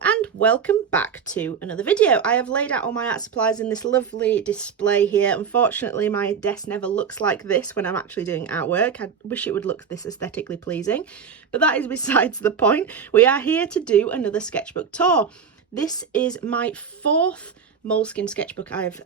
Hello and welcome back to another video. I have laid out all my art supplies in this lovely display here. Unfortunately, my desk never looks like this when I'm actually doing artwork. I wish it would look this aesthetically pleasing, but that is besides the point. We are here to do another sketchbook tour. This is my fourth Moleskine sketchbook I've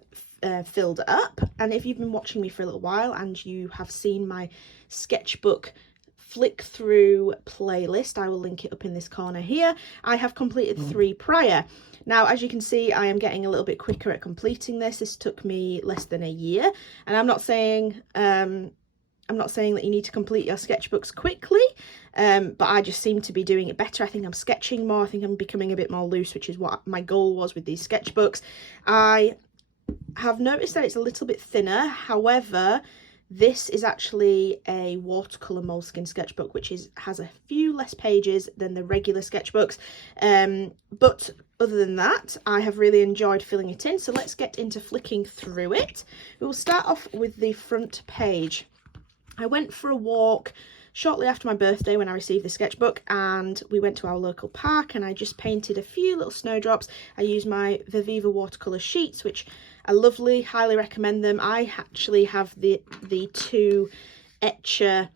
filled up, and if you've been watching me for a little while and you have seen my sketchbook flick through playlist, I will link it up in this corner here. I have completed 3 prior. Now, as you can see, I am getting a little bit quicker at completing this. This took me less than a year, and I'm not saying that you need to complete your sketchbooks quickly, but I just seem to be doing it better. I think I'm sketching more. I think I'm becoming a bit more loose, which is what my goal was with these sketchbooks. I have noticed that it's a little bit thinner. However, this is actually a watercolour Moleskine sketchbook, which has a few less pages than the regular sketchbooks. But other than that, I have really enjoyed filling it in. So let's get into flicking through it. We will start off with the front page. I went for a walk shortly after my birthday when I received the sketchbook, and we went to our local park and I just painted a few little snowdrops. I used my Viviva watercolour sheets, which are lovely, highly recommend them. I actually have the 2 Etcher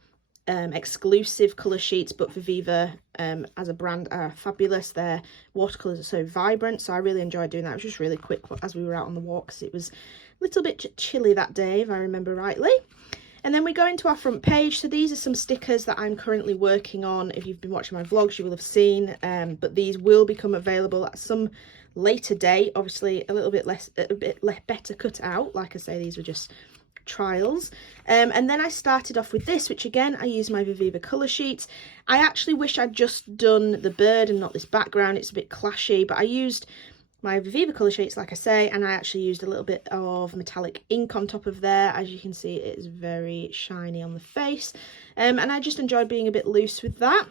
exclusive colour sheets, but Viviva as a brand are fabulous. Their watercolours are so vibrant, so I really enjoyed doing that. It was just really quick as we were out on the walks. It was a little bit chilly that day, if I remember rightly. And then we go into our front page. So these are some stickers that I'm currently working on. If you've been watching my vlogs, you will have seen, but these will become available at some later date. Obviously a bit better cut out. Like I say, these were just trials. And then I started off with this, which again, I use my Viviva colour sheets. I actually wish I'd just done the bird and not this background. It's a bit clashy, but I used my Viviva colour sheets, like I say, and I actually used a little bit of metallic ink on top of there. As you can see, it is very shiny on the face, and I just enjoyed being a bit loose with that.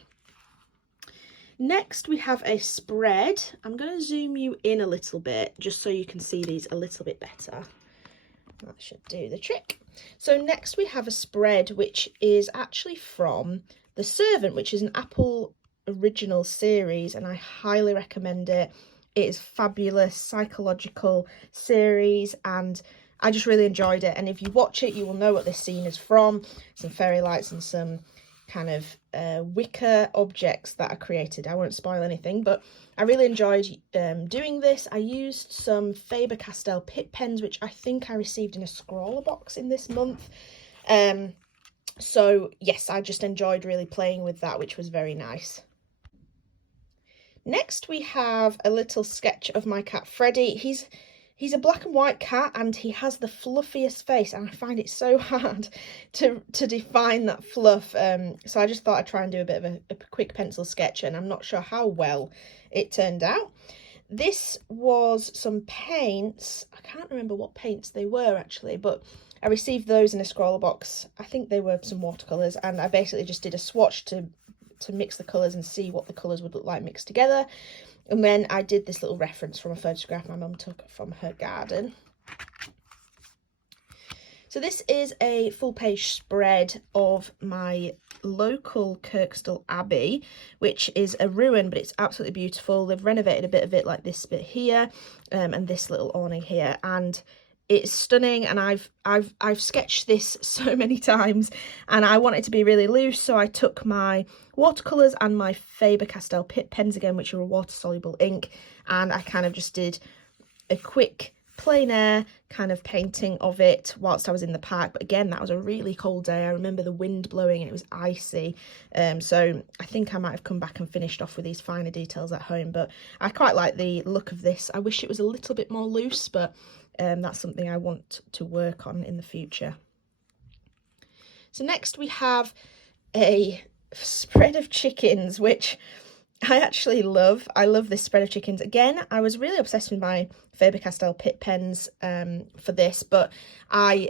Next, we have a spread. I'm going to zoom you in a little bit just so you can see these a little bit better. That should do the trick. So next we have a spread, which is actually from The Servant, which is an Apple original series, and I highly recommend it. It is fabulous, psychological series, and I just really enjoyed it. And if you watch it, you will know what this scene is from. Some fairy lights and some kind of wicker objects that are created. I won't spoil anything, but I really enjoyed doing this. I used some Faber-Castell Pitt pens, which I think I received in a scrawler box in this month. So yes, I just enjoyed really playing with that, which was very nice. Next, we have a little sketch of my cat Freddie. He's a black and white cat, and he has the fluffiest face, and I find it so hard to define that fluff. So I just thought I'd try and do a bit of a quick pencil sketch, and I'm not sure how well it turned out. This was some paints. I can't remember what paints they were actually, but I received those in a scroller box. I think they were some watercolours, and I basically just did a swatch to mix the colours and see what the colours would look like mixed together. And then I did this little reference from a photograph my mum took from her garden. So this is a full page spread of my local Kirkstall Abbey, which is a ruin, but it's absolutely beautiful. They've renovated a bit of it, like this bit here, and this little awning here, and it's stunning. And I've sketched this so many times, and I want it to be really loose, so I took my watercolours and my Faber-Castell Pitt pens again, which are a water-soluble ink, and I kind of just did a quick plein air kind of painting of it whilst I was in the park. But again, that was a really cold day. I remember the wind blowing and it was icy, so I think I might have come back and finished off with these finer details at home. But I quite like the look of this. I wish it was a little bit more loose, but that's something I want to work on in the future. So next we have a spread of chickens, which I actually love. I love this spread of chickens. Again, I was really obsessed with my Faber-Castell Pitt pens for this, but I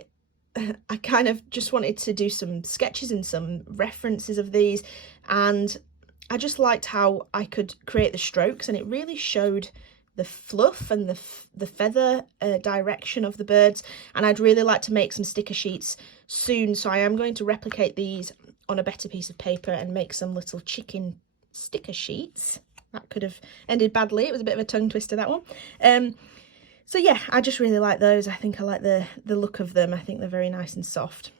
kind of just wanted to do some sketches and some references of these, and I just liked how I could create the strokes, and it really showed the fluff and the feather direction of the birds. And I'd really like to make some sticker sheets soon, so I am going to replicate these on a better piece of paper and make some little chicken sticker sheets. that could have ended badly. It was a bit of a tongue twister, that one. So yeah, I just really like those. I think I like the look of them. I think they're very nice and soft.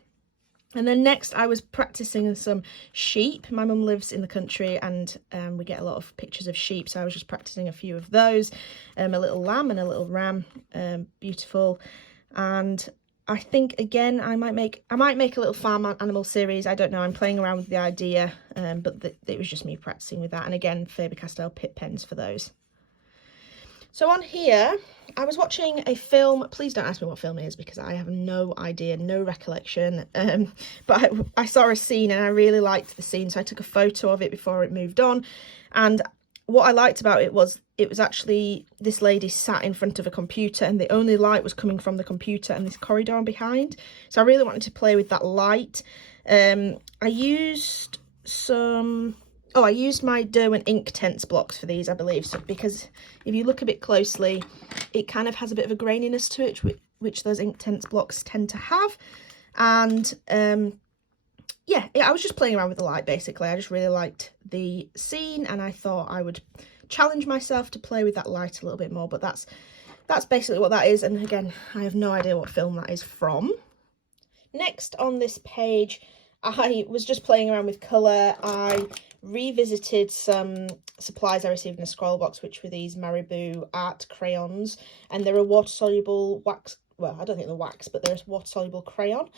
And then next I was practicing some sheep. My mum lives in the country and we get a lot of pictures of sheep, so I was just practicing a few of those. A little lamb and a little ram, beautiful. And I think again I might make a little farm animal series. I don't know, I'm playing around with the idea, but it was just me practicing with that. And again, Faber-Castell Pitt pens for those. So on here, I was watching a film. Please don't ask me what film it is because I have no idea, no recollection. But I saw a scene and I really liked the scene, so I took a photo of it before it moved on. And what I liked about it was actually this lady sat in front of a computer and the only light was coming from the computer and this corridor behind. So I really wanted to play with that light. I used some... Oh, I used my Derwent Inktense blocks for these, I believe, so because if you look a bit closely, it kind of has a bit of a graininess to it, which those Inktense blocks tend to have. And yeah, I was just playing around with the light, basically. I just really liked the scene, and I thought I would challenge myself to play with that light a little bit more. But that's basically what that is. And again, I have no idea what film that is from. Next on this page, I was just playing around with colour. I revisited some supplies I received in a scroll box, which were these Marabou art crayons, and they're a water soluble wax. Well, I don't think they're wax, but they're a water soluble crayon.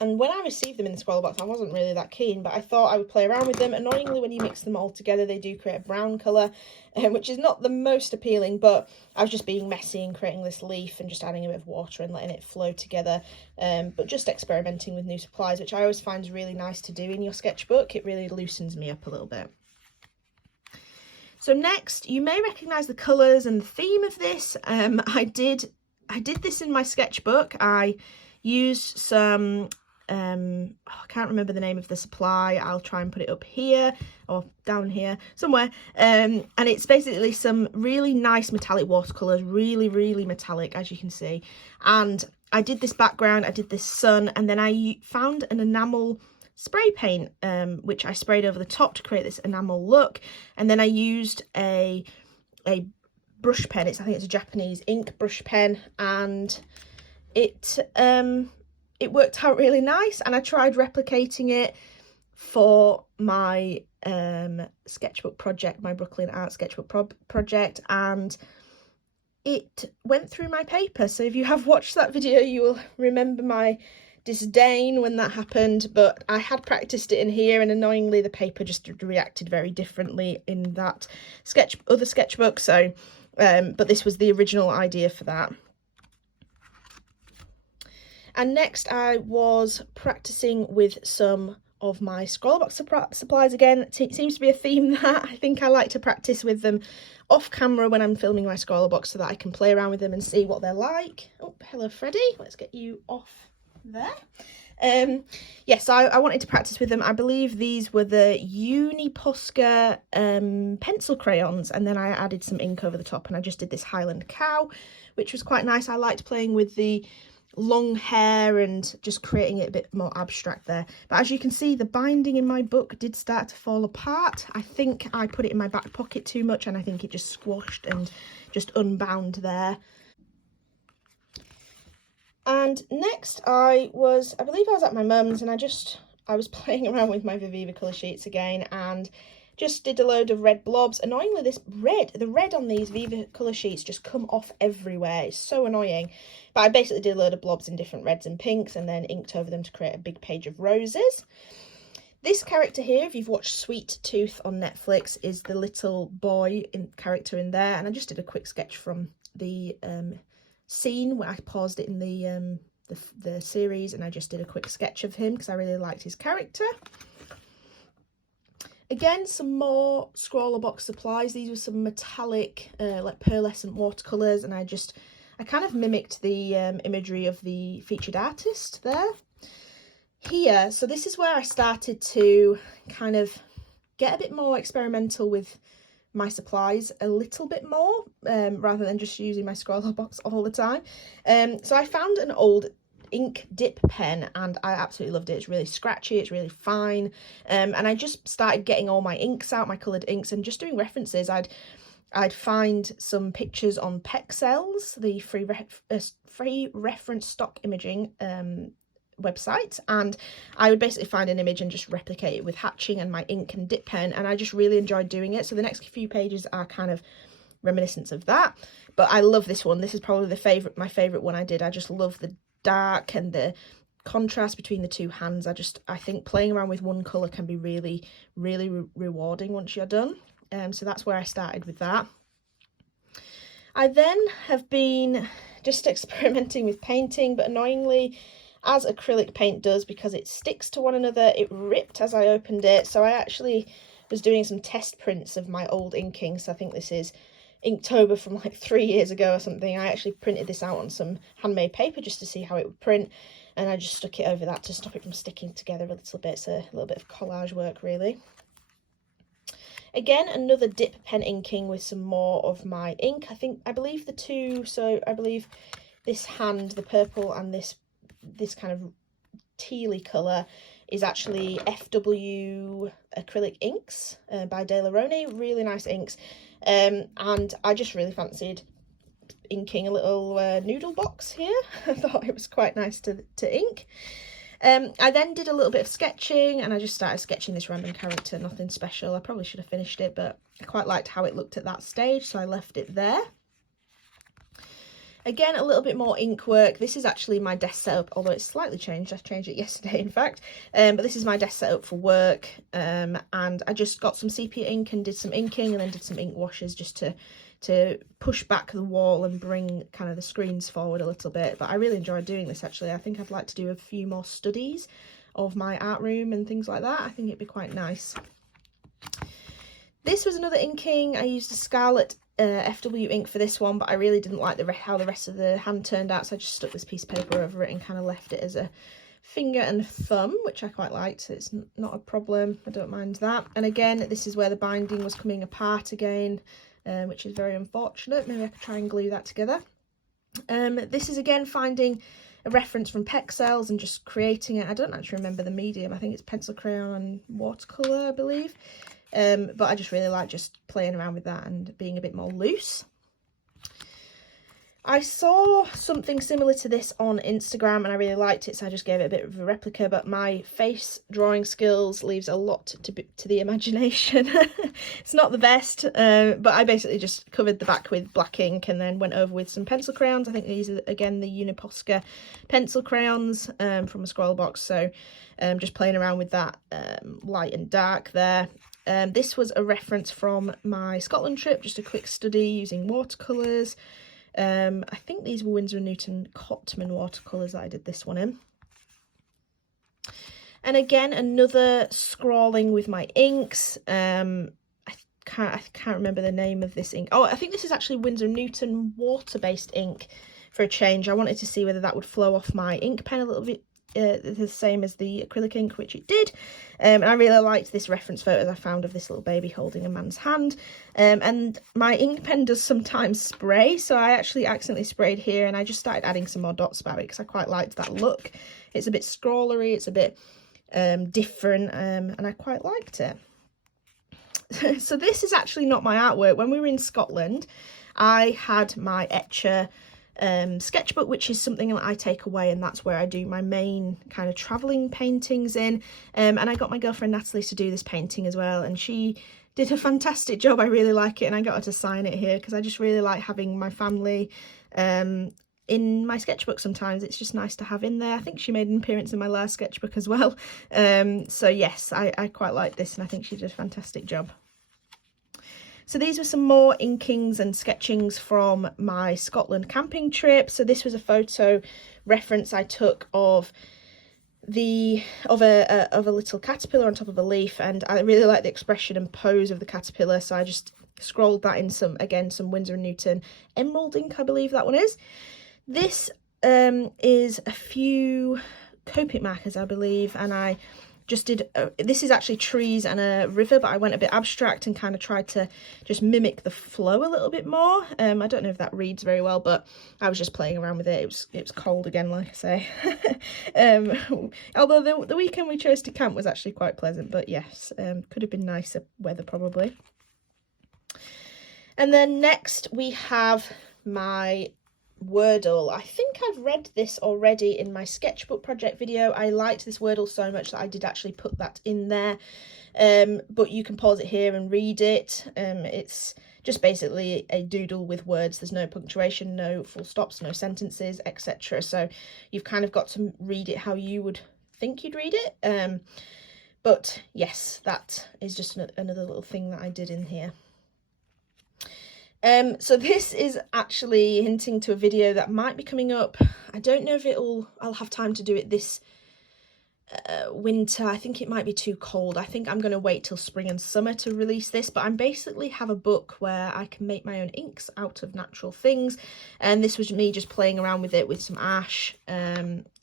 And when I received them in the scroll box, I wasn't really that keen, but I thought I would play around with them. Annoyingly, when you mix them all together, they do create a brown colour, which is not the most appealing, but I was just being messy and creating this leaf and just adding a bit of water and letting it flow together, but just experimenting with new supplies, which I always find really nice to do in your sketchbook. It really loosens me up a little bit. So next, you may recognise the colours and the theme of this. I did this in my sketchbook. I used some... I can't remember the name of the supply. I'll try and put it up here or down here somewhere, and it's basically some really nice metallic watercolours, really metallic, as you can see. And I did this background, I did this sun, and then I found an enamel spray paint, which I sprayed over the top to create this enamel look. And then I used a brush pen. I think it's a Japanese ink brush pen, and it worked out really nice. And I tried replicating it for my sketchbook project, my Brooklyn Art Sketchbook project, and it went through my paper. So if you have watched that video, you will remember my disdain when that happened, but I had practiced it in here, and annoyingly the paper just reacted very differently in that other sketchbook. So but this was the original idea for that. And next I was practicing with some of my scroll box supplies again. It seems to be a theme that I think I like to practice with them off camera when I'm filming my scroll box, so that I can play around with them and see what they're like. Oh, hello Freddie, let's get you off there. Yes, I wanted to practice with them. I believe these were the Uniposca pencil crayons, and then I added some ink over the top, and I just did this Highland cow, which was quite nice. I liked playing with the long hair and just creating it a bit more abstract there. But as you can see, the binding in my book did start to fall apart. I think I put it in my back pocket too much, and I think it just squashed and just unbound there. And next I believe I was at my mum's, and I was playing around with my Viviva colour sheets again, and just did a load of red blobs. Annoyingly, the red on these Viva colour sheets just come off everywhere. It's so annoying. But I basically did a load of blobs in different reds and pinks, and then inked over them to create a big page of roses. This character here, if you've watched Sweet Tooth on Netflix, is the little boy character in there, and I just did a quick sketch from the scene where I paused it in the series, and I just did a quick sketch of him because I really liked his character. Again, some more scroller box supplies. These were some metallic, like pearlescent watercolours, and I kind of mimicked the imagery of the featured artist there. Here, so this is where I started to kind of get a bit more experimental with my supplies a little bit more, rather than just using my scroller box all the time. So I found an old ink dip pen, and I absolutely loved it. It's really scratchy, it's really fine, and I just started getting all my inks out, my coloured inks, and just doing references. I'd find some pictures on Pexels, the free reference stock imaging website, and I would basically find an image and just replicate it with hatching and my ink and dip pen, and I just really enjoyed doing it. So the next few pages are kind of reminiscence of that, but I love this one. This is probably my favourite one I did. I just love the dark and the contrast between the two hands. I think playing around with one colour can be really, really rewarding once you're done. So that's where I started with that. I then have been just experimenting with painting, but annoyingly, as acrylic paint does, because it sticks to one another, it ripped as I opened it. So I actually was doing some test prints of my old inking. So I think this is Inktober from like 3 years ago or something. I actually printed this out on some handmade paper just to see how it would print, and I just stuck it over that to stop it from sticking together a little bit. So a little bit of collage work, really. Again, another dip pen inking with some more of my ink. I believe the two, so I believe this hand, the purple, and this kind of tealy colour is actually FW acrylic inks by De La Rone. Really nice inks, and I just really fancied inking a little noodle box here. I thought it was quite nice to ink. I then did a little bit of sketching, and I just started sketching this random character, nothing special. I probably should have finished it, but I quite liked how it looked at that stage, so I left it there. Again, a little bit more ink work. This is actually my desk setup, although it's slightly changed. I changed it yesterday, in fact. But this is my desk setup for work, and I just got some sepia ink and did some inking, and then did some ink washes just to push back the wall and bring kind of the screens forward a little bit. But I really enjoyed doing this, actually. I think I'd like to do a few more studies of my art room and things like that. I think it'd be quite nice. This was another inking. I used a Scarlet FW ink for this one, but I really didn't like how the rest of the hand turned out, so I just stuck this piece of paper over it and kind of left it as a finger and thumb, which I quite liked, so it's not a problem. I don't mind that. And again, this is where the binding was coming apart again, which is very unfortunate. Maybe I could try and glue that together. This is again finding a reference from Pexels and just creating it. I don't actually remember the medium. I think it's pencil crayon and watercolour, I believe. But I just really like just playing around with that and being a bit more loose. I saw something similar to this on Instagram and I really liked it, so I just gave it a bit of a replica, but my face drawing skills leaves a lot to the imagination. It's not the best, but I basically just covered the back with black ink and then went over with some pencil crayons. I think these are, again, the Uniposca pencil crayons from a scroll box, so just playing around with that light and dark there. This was a reference from my Scotland trip, just a quick study using watercolours. I think these were Winsor & Newton Cotman watercolours that I did this one in. And again, another scrawling with my inks. I can't remember the name of this ink. Oh, I think this is actually Winsor & Newton water-based ink for a change. I wanted to see whether that would flow off my ink pen a little bit. The same as the acrylic ink, which it did, and I really liked this reference photo I found of this little baby holding a man's hand, and my ink pen does sometimes spray, so I actually accidentally sprayed here and I just started adding some more dots about it because I quite liked that look. It's a bit scrollery, it's a bit different, and I quite liked it. So this is actually not my artwork. When we were in Scotland, I had my Etcher sketchbook, which is something that I take away, and that's where I do my main kind of travelling paintings in, and I got my girlfriend Natalie to do this painting as well, and she did a fantastic job. I really like it, and I got her to sign it here because I just really like having my family in my sketchbook. Sometimes it's just nice to have in there. I think she made an appearance in my last sketchbook as well, so yes, I quite like this, and I think she did a fantastic job. So these were some more inkings and sketchings from my Scotland camping trip. So this was a photo reference I took of a little caterpillar on top of a leaf, and I really like the expression and pose of the caterpillar, so I just scrolled that in some Winsor & Newton emerald ink, I believe that one is. This is a few Copic markers, I believe, and I just did, this is actually trees and a river, but I went a bit abstract and kind of tried to just mimic the flow a little bit more. I don't know if that reads very well, but I was just playing around with it. It was cold again, like I say. Although the weekend we chose to camp was actually quite pleasant, but yes, could have been nicer weather probably. And then next we have my Wordle. I think I've read this already in my sketchbook project video. I liked this Wordle so much that I did actually put that in there, but you can pause it here and read it. It's just basically a doodle with words. There's no punctuation, no full stops, no sentences, etc. So you've kind of got to read it how you would think you'd read it. But yes, that is just another little thing that I did in here. So this is actually hinting to a video that might be coming up. I don't know if I'll have time to do it this winter. I think it might be too cold. I think I'm going to wait till spring and summer to release this, but I basically have a book where I can make my own inks out of natural things, and this was me just playing around with it with some ash.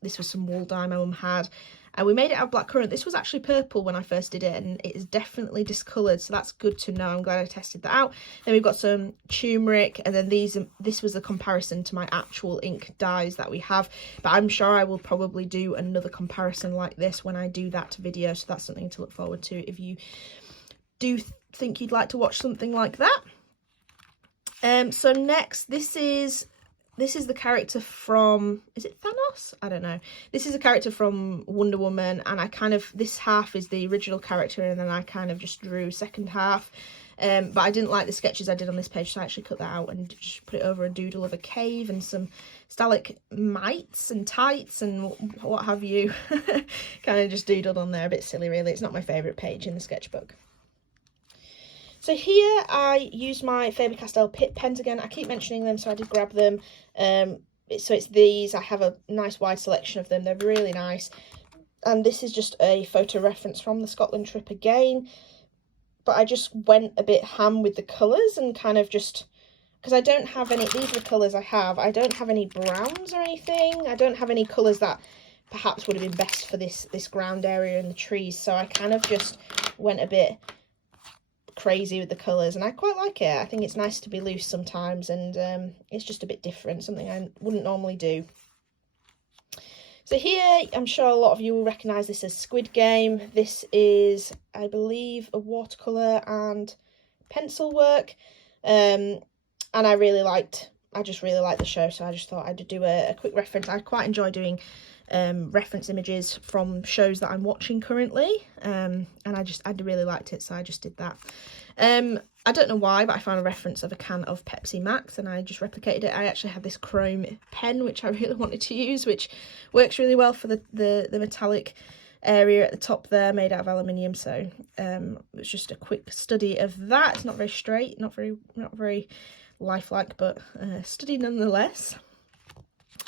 This was some wool dye my mum had, and we made it out of blackcurrant. This was actually purple when I first did it, and it is definitely discoloured, so that's good to know. I'm glad I tested that out. Then we've got some turmeric, and then this was a comparison to my actual ink dyes that we have, but I'm sure I will probably do another comparison like this when I do that video, so that's something to look forward to if you do think you'd like to watch something like that. So next, this is the character from, is it Thanos? I don't know. This is a character from Wonder Woman, and this half is the original character, and then I kind of just drew second half. But I didn't like the sketches I did on this page, so I actually cut that out and just put it over a doodle of a cave and some stalagmites and tights and what have you. Kind of just doodled on there, a bit silly really. It's not my favourite page in the sketchbook. So here I used my Faber-Castell Pitt pens again. I keep mentioning them, so I did grab them. So it's these. I have a nice wide selection of them. They're really nice. And this is just a photo reference from the Scotland trip again. But I just went a bit ham with the colours and kind of just, because I don't have any, these are the colours I have. I don't have any browns or anything. I don't have any colours that perhaps would have been best for this ground area and the trees. So I kind of just went a bit crazy with the colours, and I quite like it. I think it's nice to be loose sometimes, and it's just a bit different, something I wouldn't normally do. So here, I'm sure a lot of you will recognise this as Squid Game. This is, I believe, a watercolour and pencil work, and I just really liked the show, so I just thought I'd do a quick reference. I quite enjoy doing reference images from shows that I'm watching currently, and I really liked it, so I just did that. I don't know why, but I found a reference of a can of Pepsi Max and I just replicated it. I actually had this chrome pen which I really wanted to use, which works really well for the metallic area at the top there, made out of aluminium. So it was just a quick study of that. It's not very straight, not very lifelike, but study nonetheless.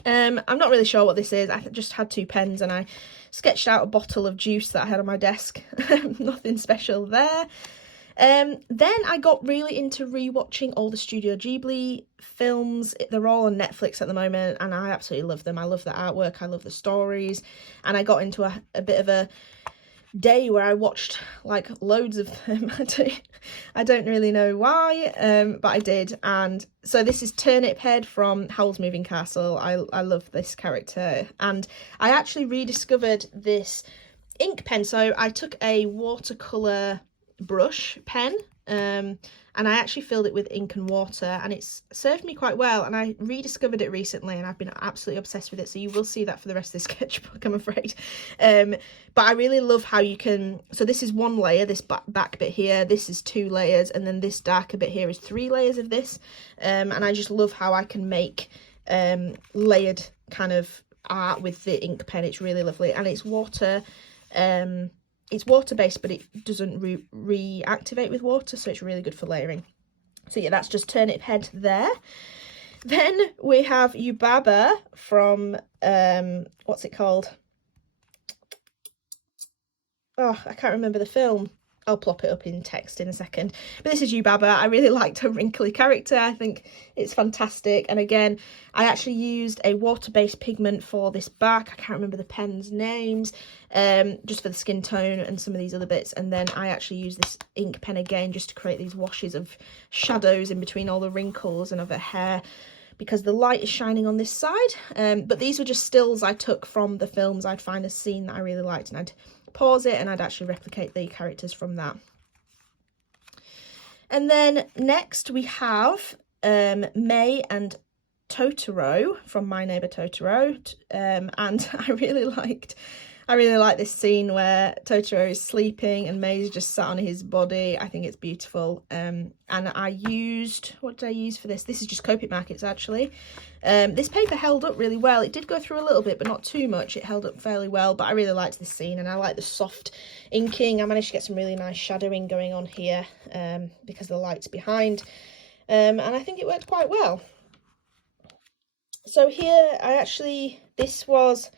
I'm not really sure what this is. I just had two pens and I sketched out a bottle of juice that I had on my desk. Nothing special there. Then I got really into rewatching all the Studio Ghibli films. They're all on Netflix at the moment and I absolutely love them. I love the artwork, I love the stories, and I got into a bit of a day where I watched like loads of them. I don't really know why, but I did. And so this is Turnip Head from Howl's Moving Castle. I love this character, and I actually rediscovered this ink pen. So I took a watercolour brush pen, and I actually filled it with ink and water, and it's served me quite well, and I rediscovered it recently and I've been absolutely obsessed with it, so you will see that for the rest of this sketchbook, I'm afraid. But I really love how you can, so this is one layer, this back bit here, this is 2 layers, and then this darker bit here is 3 layers of this, and I just love how I can make layered kind of art with the ink pen. It's really lovely, and it's water, it's water-based, but it doesn't reactivate with water, so it's really good for layering. So yeah, that's just Turnip Head there. Then we have Yubaba from, what's it called? Oh, I can't remember the film. I'll plop it up in text in a second. But this is Yubaba. I really liked her wrinkly character. I think it's fantastic. And again, I actually used a water-based pigment for this back. I can't remember the pen's names, just for the skin tone and some of these other bits. And then I actually used this ink pen again just to create these washes of shadows in between all the wrinkles and of her hair, because the light is shining on this side. But these were just stills I took from the films. I'd find a scene that I really liked and I'd pause it and I'd actually replicate the characters from that. And then next we have May and Totoro from My Neighbor Totoro, and I really liked this scene where Totoro is sleeping and May's just sat on his body. I think it's beautiful. And I used, what did I use for this? This is just Copic markers actually. This paper held up really well. It did go through a little bit, but not too much. It held up fairly well, but I really liked this scene and I like the soft inking. I managed to get some really nice shadowing going on here because the light's behind. And I think it worked quite well. So here this was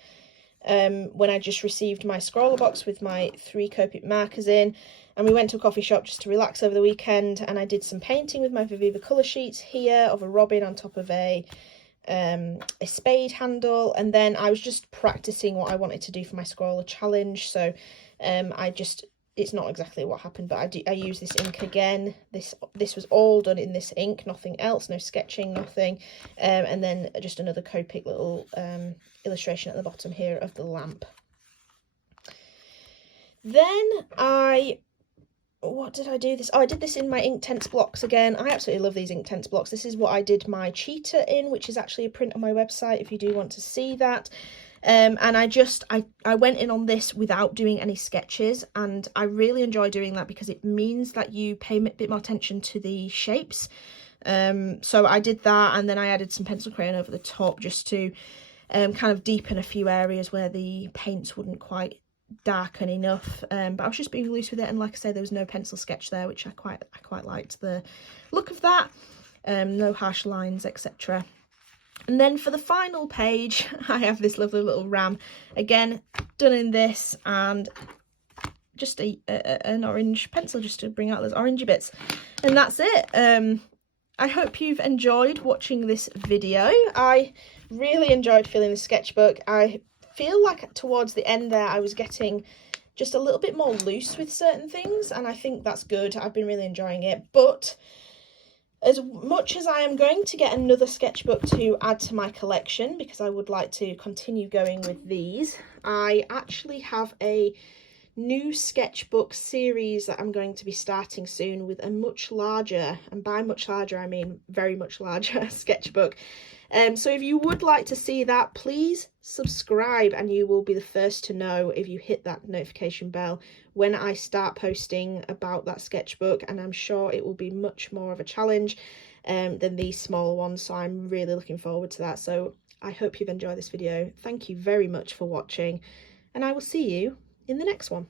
when I just received my scroller box with my 3 Copic markers in, and we went to a coffee shop just to relax over the weekend, and I did some painting with my Viviva colour sheets here of a robin on top of a spade handle, and then I was just practicing what I wanted to do for my scroller challenge. So it's not exactly what happened, but I used this ink again. This was all done in this ink, nothing else, no sketching, nothing. And then just another Copic little illustration at the bottom here of the lamp. Then what did I do this? Oh, I did this in my Inktense blocks again. I absolutely love these Inktense blocks. This is what I did my cheetah in, which is actually a print on my website if you do want to see that. And I went in on this without doing any sketches, and I really enjoy doing that because it means that you pay a bit more attention to the shapes. So I did that, and then I added some pencil crayon over the top just to kind of deepen a few areas where the paints wouldn't quite darken enough. But I was just being loose with it, and like I say, there was no pencil sketch there, which I quite liked the look of that. No harsh lines, etc. And then for the final page, I have this lovely little ram, again done in this, and just an orange pencil just to bring out those orangey bits, and that's it. I hope you've enjoyed watching this video. I really enjoyed filling the sketchbook. I feel like towards the end there I was getting just a little bit more loose with certain things, and I think that's good. I've been really enjoying it, but as much as I am going to get another sketchbook to add to my collection, because I would like to continue going with these, I actually have a new sketchbook series that I'm going to be starting soon with a much larger, and by much larger I mean very much larger, sketchbook. So if you would like to see that, please subscribe and you will be the first to know if you hit that notification bell when I start posting about that sketchbook, and I'm sure it will be much more of a challenge than these smaller ones, so I'm really looking forward to that. So I hope you've enjoyed this video. Thank you very much for watching, and I will see you in the next one.